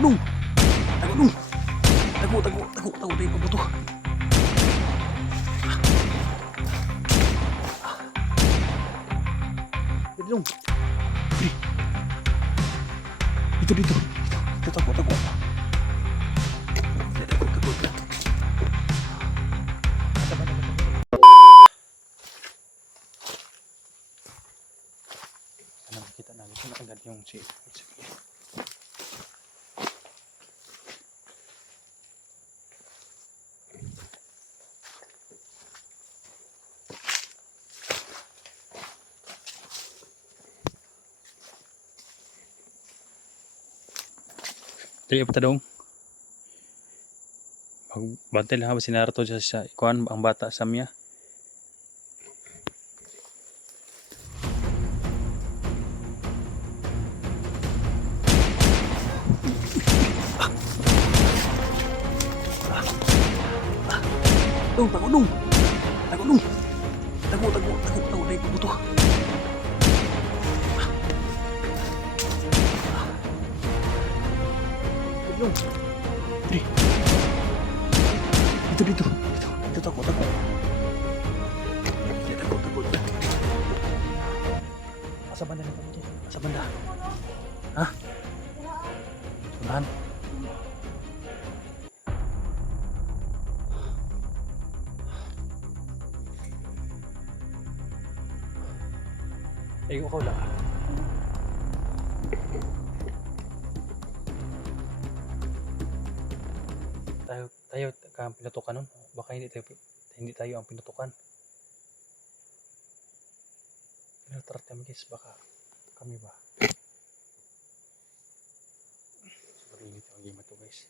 dong. Tago dong. Tago tayo pabuto. Dito dong. Dito. Tago. Tago. Sana makita namin kung agad yung si. Tayo pa dong. Magbantay lang habang sinarato siya sa ikuan ang bata sa miya. Tago dong. Tago tayo pabuto. Dito. Tago. Asa banda na pabuto? Asa banda? Ha? Sunahan? Ay, ikaw lang. Tayo ang pinutukan nun. Baka hindi tayo ang pinutukan. Pinatratem guys, baka kami ba? Sobrang init ang game ito guys.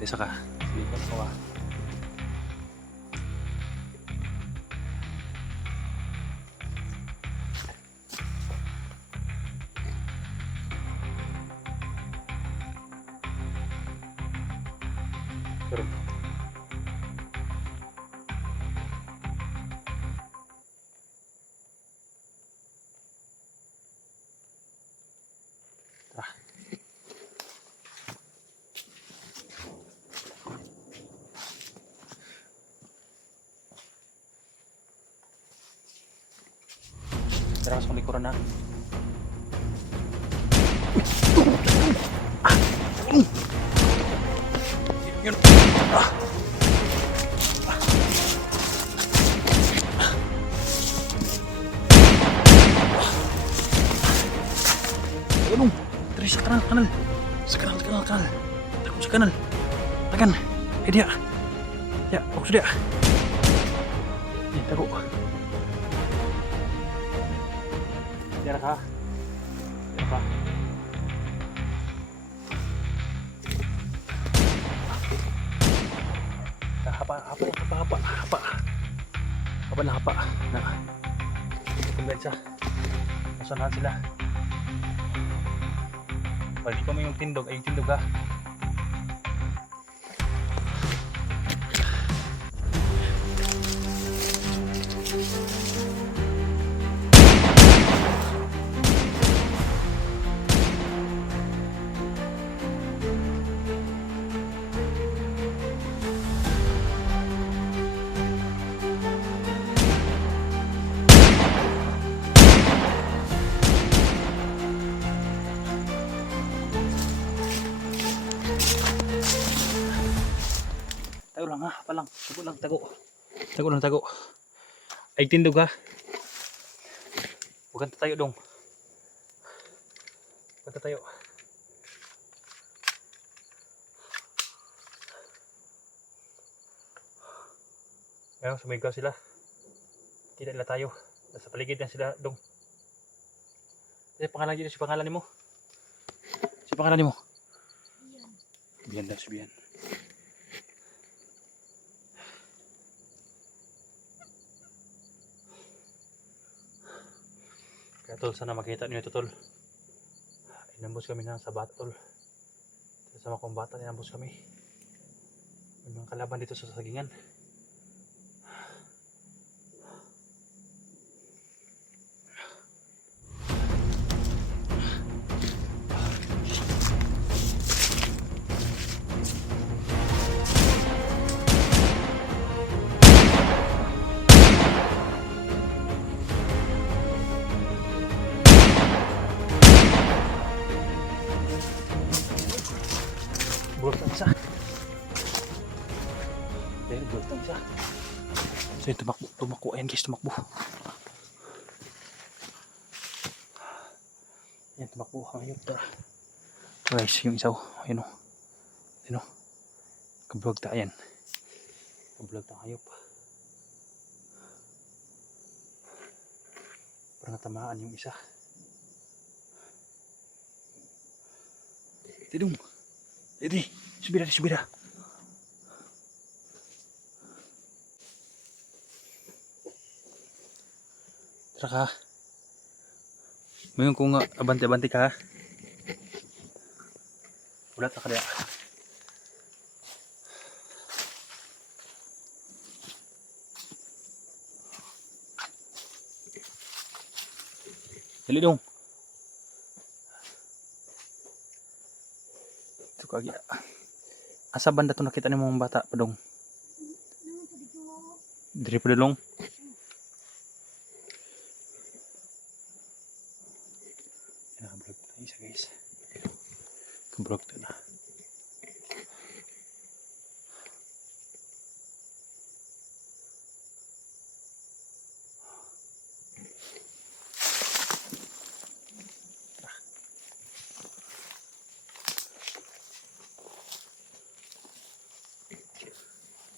Desa ka. Sige ko ka. Pero tara mas likuran na. Yun. Ayun. Tara sa kanal. Sa kanal. Takot sa kanal. Tagan. Dia. Ya, fokus dia. Tago. Diyan ka. Hapa. Nah. Kumbensa. Masunahan sila. Pag di ko may yung tindog, ay yung tindog ha. Tago lang ha, palang. Tago lang. Ay tindog ha. Huwag tayo dong. Huwag tayo. Ngayon, sumigaw sila. Kita nila tayo. Nasa paligid na sila dong. Si pangalan mo? Si pangalan mo? Bian daw si Bian. Kaya tol, sana makita niyo ito tol. Inambos kami na sa bata tol. Sama kong bata, inambos kami. May mga kalaban dito sa sagingan. Bulot ang isa. Pero bulot ang isa. So yun, tumakbo. Ayan guys, tumakbo. Ayan, tumakbo. Hayop tara. So guys, yung isa. Ayan o. Ayan o. Kablog ta. Ayan. Kablog ta hayop. Parang natamaan yung isa. Tidung. Didi. Subira. Tara ka. Mayroon ko nga abante-abante ka. Ulat na ka diya. Dali dong. Ito kagi. Asa banda to nakita ni mga bata pa dong? Diri pa dong. Nakablog na isa guys. Kablog na.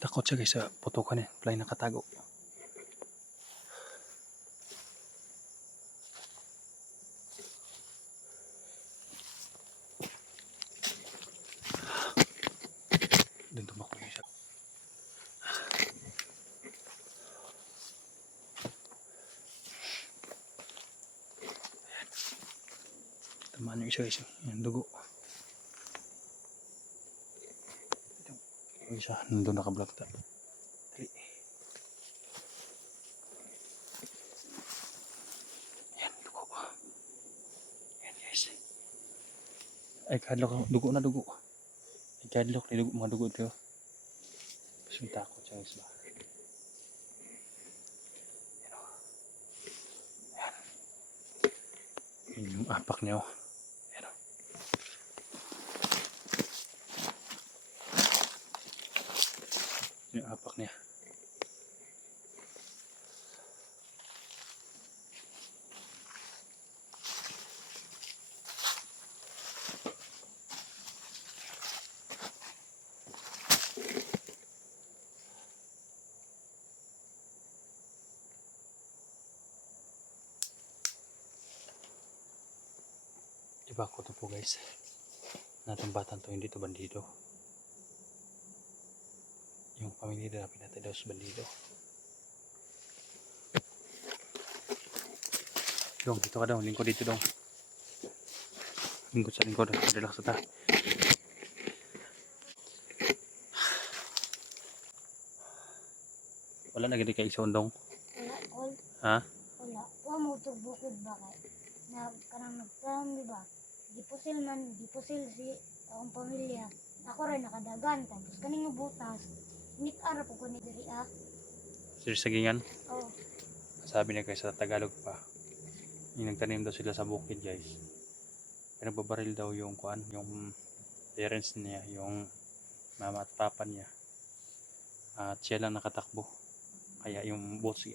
Takot siya guys sa putukan eh. Play nakatago. Doon tumakbo yung isa. Ayan. Tamaan yung isa guys. Yung dugo. Yung isa nandun nakablog ta. Dali. Ayan, dugo. Ayan guys. Ay kadlok, dugo na dugo. Ay kadlok, dugo, mga dugo ito. Kasi takot siya guys ba. Ayan o. Ayan. Ayan yung apak niya o. Ayan o. Yung apak niya. Diba ako to po guys. Natong batan to hindi to bandido. Yung pamilya nila pinatay daw sa bandido. Dong, dito ka daw. Lingkod dito dong. Lingkod sa lingkod. Relax sa ta. Wala na gani kay ison dong. Wala, all. Ha? Wala. Wa mo itong bukod ba kay? Na karang nagpram, di ba? Di pusil si akong pamilya. Ako rin nakadagan. Tapos kaning butas. Init-ara po ko ni diri ah. Sir Sagingan. Oh. Sabi niya guys sa Tagalog pa. Yung nagtanim daw sila sa bukid guys. Pinagbabaril daw yung kuan, yung parents niya, yung mama at papa niya. At siya lang nakatakbo. Kaya yung boss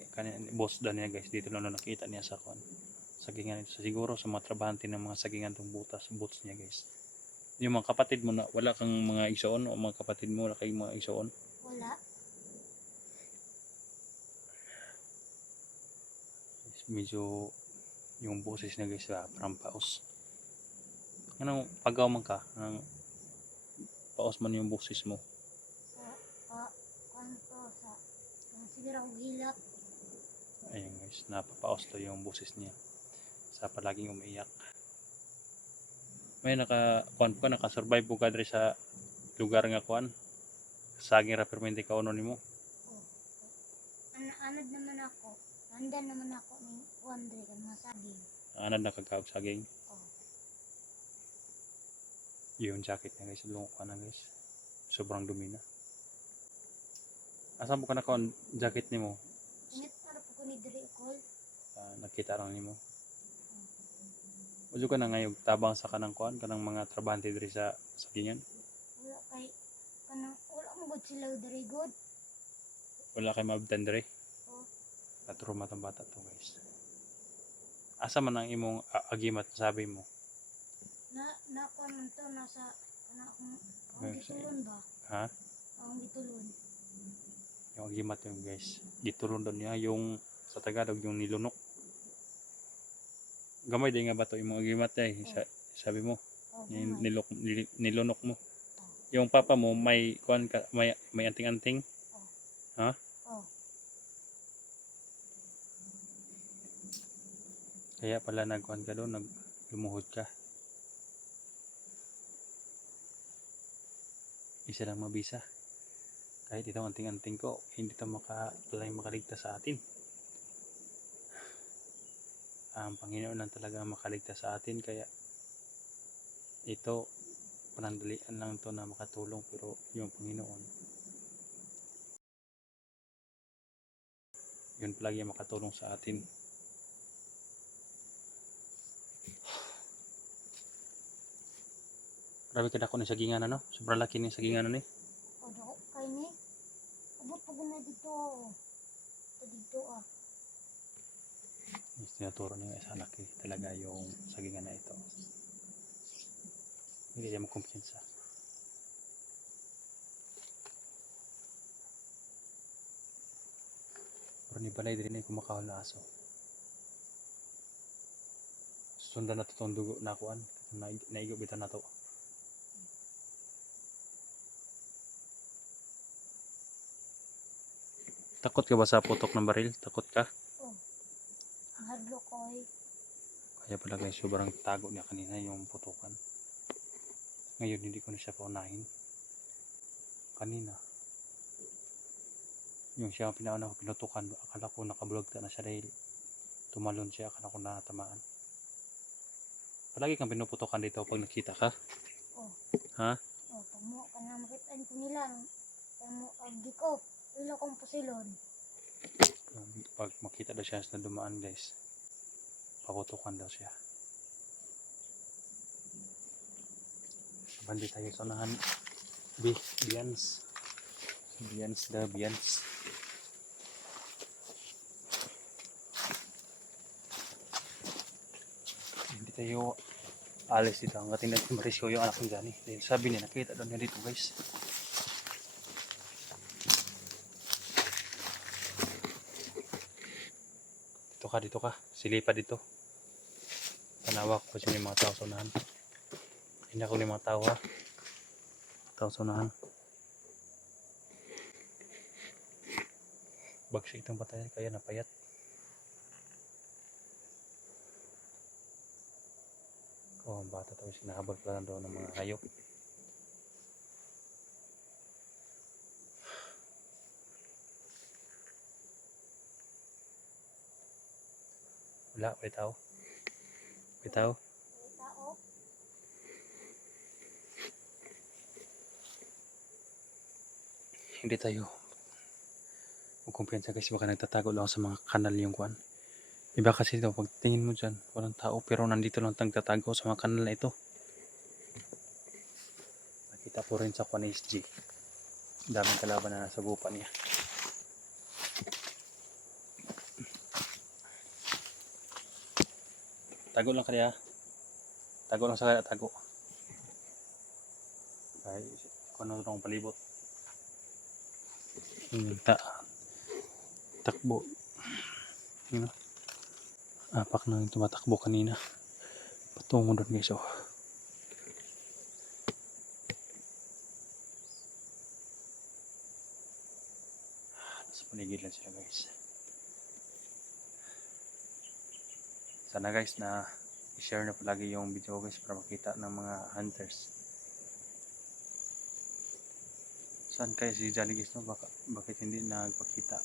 daw niya guys dito lang nakita niya sa kuan. Sagingan ito. Siguro sa mga trabahante ng mga sagingan tong boots niya guys. Yung mga kapatid mo na wala kang mga isoon o mga kapatid mo wala kayong mga isoon. Wala. Medyo yung boses niya guys parang paos. Anong pagaw man ka? Anong paos man yung boses mo? Sa siguro akong hilak. Ayun guys, napapaos to yung boses niya. Sa palaging umiiyak. May naka-survive po ka diri sa lugar nga kuan. Saging ra permente ka uno nimo. Anad naman ako. Andan naman ako ni Wandre kan mga saging. Anad na kagkaog saging. Oh. Yung jacket niya guys, lungo ka na guys. Sobrang dumi na. Asa mo ka na kuan jacket nimo? Init-ara po ko ni diri kol. Nakita lang nimo. Ujo ka na ngayog tabang sa kanang kuan kanang mga trabahante diri sa sagingan. Wala kanang wala mo gud sila very good. Wala kay maabtan dire. Oh, Natruma tong bata to guys. Asa man ang imong agimat sabi mo? na ko man to nasa akong Okay. gitulon ba? Ha? Akong gitulon. Yung agimat yun guys. Gitulon doon niya yung sa Tagalog yung nilunok. Gamay din nga ba to imong agimat eh. Sabi mo, Oh, yung gamay. nilunok mo. Yung papa mo may kuan ka, may anting-anting. Ha? Oh, Kaya pala nagkuan ka doon, naglumuhod ka. Isa lang mabisa. Kahit ito anting-anting ko, hindi ito makaligtas sa atin. Ang Panginoon lang talaga makaligtas sa atin. Kaya ito, panandalian lang to na makatulong. Pero yung Panginoon, yun palagi ang makatulong sa atin. Grabe ka dako ni sagingan ano? Sobrang laki ni sagingan ni. oh, dako kay ni. Abot pa gud na dito oh. Dito ah. Tinuturo niya sa anak talaga yung sagingan na ito. Hindi niya makumpiyansa. Pero ni balay din ay kumakahol na aso. Sundan na ito itong dugo na kuan. Naigo bitan na ito. Takot ka ba sa putok ng baril? Takot ka? Oh. Ang hadlo ko ay Kaya pala guys, sobrang tago niya kanina yung putukan. Ngayon hindi ko na siya paunahin. Kanina. Yung siya ang pinauna ko pinutukan, akala ko nakablogta na siya dahil tumalon siya, akala ko natamaan. Palagi kang pinuputukan dito pag nakita ka. oh. Ha? Oh, tamo ka na makitaan ko nila. Tamo abdi ko. Wala kong pusilon. Pag makita daw siya na dumaan guys, paputukan daw siya. Bandi tayo sa unahan. Bians. Bians. Hindi tayo alis dito hanggang natin marisyo yung anak ng Johnny. Dahil sabi niya, nakita daw niya dito guys. Dito ka. Silipa dito. Tanawa ko kasi yung mga tao sa unahan. Hindi ako yung mga tao ha. Tao sa unahan. Bagsik itong patay kaya napayat. Oh, ang bata tayo sinahabol pala doon ng mga hayop. Wala, may tao. May tao. May tao. Hindi tayo magkumpiyansa kasi baka nagtatago lang sa mga kanal yung kwan. Iba kasi ito, pag tingin mo dyan, walang tao pero nandito lang nagtatago sa mga kanal na ito. Nakita ko rin sa kwan SG. Daming kalaban na nasa gupa niya. Tago lang kaya. Tago lang sa kaya, tago. Ay, kung ano itong palibot. Takbo. Yun. Apak na yung tumatakbo kanina. Patungo doon guys. Oh. Nasa paligid lang sila guys. Sana guys na i-share na palagi yung video guys para makita ng mga hunters. Saan kaya si Johnny guys no? Bakit hindi nagpakita?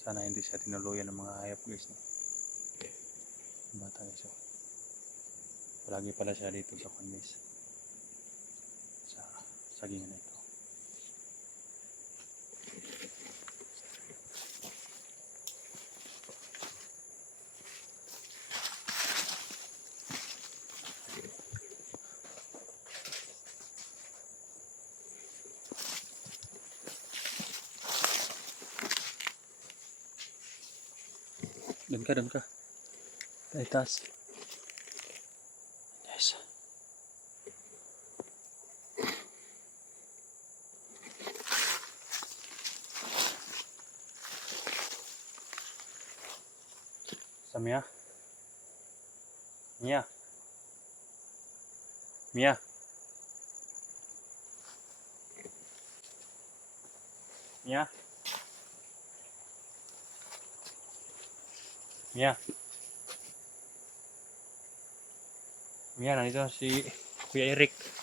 Sana hindi siya tinuluyan ng mga hayop guys no? Bata guys oh. Palagi pala siya dito sa kwan guys. Sa sagingan na ito. Doon ka, doon ka. Tayo taas. Yes. Samia. Mia. Mia. Mia. Mia. Mia, nandito si Kuya Eric.